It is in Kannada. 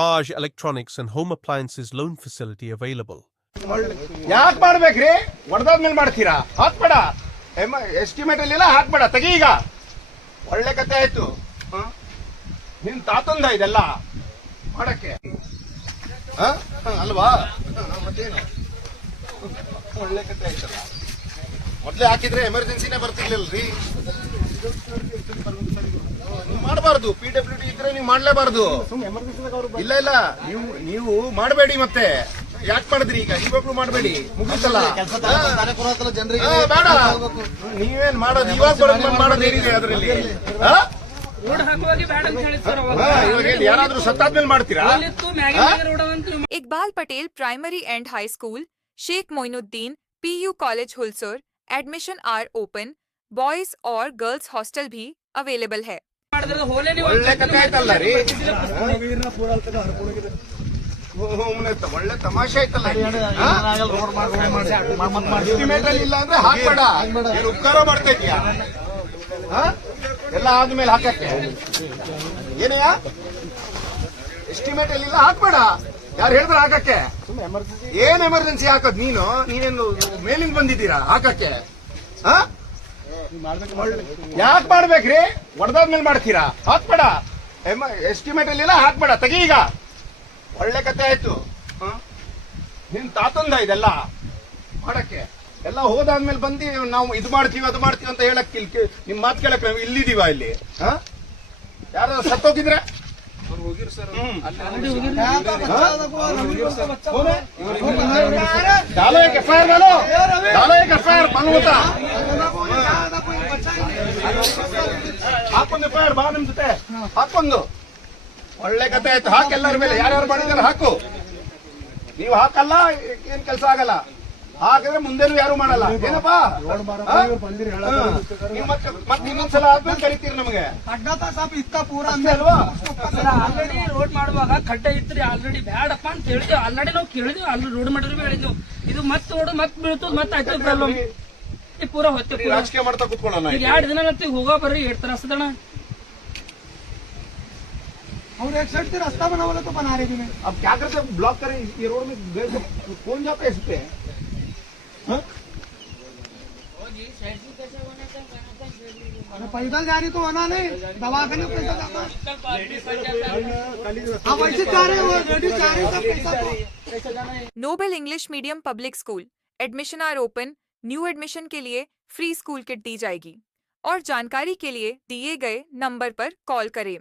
Raj Electronics and Home Appliances loan facility available. ಯಾಕೆ ಮಾಡ್ಬೇಕ್ರಿ? ಹೊಡೆದಾದ್ಮೇಲೆ ಮಾಡ್ತೀರಾ? ಹಾಕ್ಬೇಡ. ಎಸ್ಟಿಮೇಟ್ ಅಲ್ಲಿ ಹಾಕ್ಬೇಡ, ತೆಗಿ ಈಗ. ಒಳ್ಳೆ ಕತೆ ಆಯ್ತು. ನಿನ್ ತಾತಂದ ಇದೆಲ್ಲ ಮಾಡಕ್ಕೆ ಅಲ್ವಾ? ಮತ್ತೇನು ಒಳ್ಳೆ ಕತೆ ಆಯ್ತಲ್ಲ. ಮೊದ್ಲೇ ಹಾಕಿದ್ರೆ ಎಮರ್ಜೆನ್ಸಿನೇ ಬರ್ತಿರ್ಲಿಲ್ರಿ. ನೀವು ಮಾಡಬಾರ್ದು. PWD ಇದ್ರೆ ನೀವು ಮಾಡ್ಲೇಬಾರ್ದು. ಇಲ್ಲ ಇಲ್ಲ, ನೀವು ಮಾಡಬೇಡಿ. ಮತ್ತೆ ಯಾಕೆ ಮಾಡಿದ್ರಿ? ಈಗ ಇವಾಗ್ಲೂ ಮಾಡಬೇಡಿ, ಮುಗಿಸಲ್ಲ. ಬೇಡ, ನೀವೇನ್ ಮಾಡೋದು? ಇವಾಗ ಮಾಡೋದು ಏನಿದೆ ಅದರಲ್ಲಿ? ಯಾರಾದ್ರೂ ಸತ್ತಾದ್ಮೇಲೆ ಮಾಡ್ತೀರಾ? Iqbal Patel primary and high school, Sheikh Moinuddin, PU college Hulsur, admission are open, boys और गर्ल्स हॉस्टल भी अवेलेबल है। ಒಳ್ಳೆ ಕತೆ ಆಯ್ತಲ್ಲ ರೀ. ಒಳ್ಳೆ ತಮಾಷೆ ಆಯ್ತಲ್ಲ. ಎಸ್ಟಿಮೇಟ್ ಅಲ್ಲಿ ಇಲ್ಲ ಅಂದ್ರೆ ಹಾಕ್ಬೇಡ. ಏನು ಉಪಕಾರ ಮಾಡ್ತಾ ಇದೀಯಾ? ಎಲ್ಲ ಆದ್ಮೇಲೆ ಹಾಕಕ್ಕೆ ಏನಯ್ಯ? ಎಸ್ಟಿಮೇಟ್ ಅಲ್ಲಿ ಇಲ್ಲ ಹಾಕ್ಬೇಡ. ಯಾರು ಹೇಳಿದ್ರೆ ಹಾಕಕ್ಕೆ? ಏನ್ ಎಮರ್ಜೆನ್ಸಿ ಹಾಕೋದ್? ನೀನೇನು ಮೇಲಿಂದ ಬಂದಿದ್ದೀರಾ ಹಾಕಕ್ಕೆ? ಯಾಕೆ ಮಾಡ್ಬೇಕ್ರಿ? ಹೊಡೆದಾದ್ಮೇಲೆ ಮಾಡ್ತೀರಾ? ಹಾಕ್ಬೇಡ. ಎಸ್ಟಿಮೇಟ್ ಅಲ್ಲಿ ಹಾಕ್ಬೇಡ, ತೆಗಿ ಈಗ. ಒಳ್ಳೆ ಕತೆ ಆಯ್ತು. ನಿನ್ ತಾತಂದ ಇದೆಲ್ಲ ಮಾಡಕ್ಕೆ? ಎಲ್ಲ ಹೋದಾದ್ಮೇಲೆ ಬಂದು ನಾವು ಇದು ಮಾಡ್ತೀವಿ ಅದು ಮಾಡ್ತೀವಿ ಅಂತ ಹೇಳಕ್ ನಿಮ್ ಮಾತು ಕೇಳಕ್ ನಾವು ಇಲ್ಲಿದೀವ? ಇಲ್ಲಿ ಯಾರು ಸತ್ತೋಗಿದ್ರೆ डालो एक एफआईआर डालो एक एफआईआर मालूम होता ಹಾಕೊಂದು ಎಫ್ಐಆರ್ ಬಾ ನಿಮ್ ಜೊತೆ ಹಾಕೊಂಡು. ಒಳ್ಳೆ ಕತೆ ಆಯ್ತು. ಹಾಕಿ ಎಲ್ಲರ ಮೇಲೆ ಯಾರ್ಯಾರು ಮಾಡಿದಾರೆ ಹಾಕು. ನೀವು ಹಾಕಲ್ಲ ಏನ್ ಕೆಲಸ ಆಗಲ್ಲ. ಹಾಕಿದ್ರೆ ಮುಂದೇನು ಯಾರು ಮಾಡಲ್ಲ. ಏನಪ್ಪಾ ಮತ್ತೆ ಇನ್ನೊಂದ್ಸಲ ಆದ್ಮೇಲೆ ಕರಿತೀರಿ ನಮಗೆ ಅಲ್ವಾ? ಆಲ್ರೆಡಿ ರೋಡ್ ಮಾಡುವಾಗ ಖಡ್ಡ ಇತ್ರಿ, ಆಲ್ರೆಡಿ ಬ್ಯಾಡಪ್ಪ ಅಂತ ಹೇಳಿದ್ವಿ. ಆಲ್ರೆಡಿ ನಾವು ಕೇಳಿದ್ವಿ, ಆಲ್ರೆಡಿ ರೋಡ್ ಮಾಡಿದ್ವಿ ಹೇಳಿದ್ವಿ. ಇದು ಮತ್ತೆ ರೋಡ್ ಮತ್ತೆ ಬೀಳ್ತದ, ಮತ್ತೆ ಆಯ್ತು ಪ್ರಾಬ್ಲಮ್. ಈ ಪೂರ ಹೊತ್ತೆ ರಾಜಕೀಯ ಮಾಡ್ತಾ ಕುತ್ಕೊಳ್ಳೋಣ. ಈಗ 2 ದಿನ ಹೋಗೋ ಬರ್ರಿ 2 ತರ असदಣ. और एक साइड से रास्ता बना हुआ तो बना रहे थे। अब क्या करते? ब्लॉक करें ये रोड में, कौन जाता है इस पे? पैदल जा रही तो आना नहीं, दवाखाने पैसा जाता। आप ऐसे जा रहे हो, लेडीज जा रही हो, पैसा noble English medium public school, admission are open. New admission के लिए फ्री स्कूल किट दी जाएगी और जानकारी के लिए दिए गए नंबर पर कॉल करें।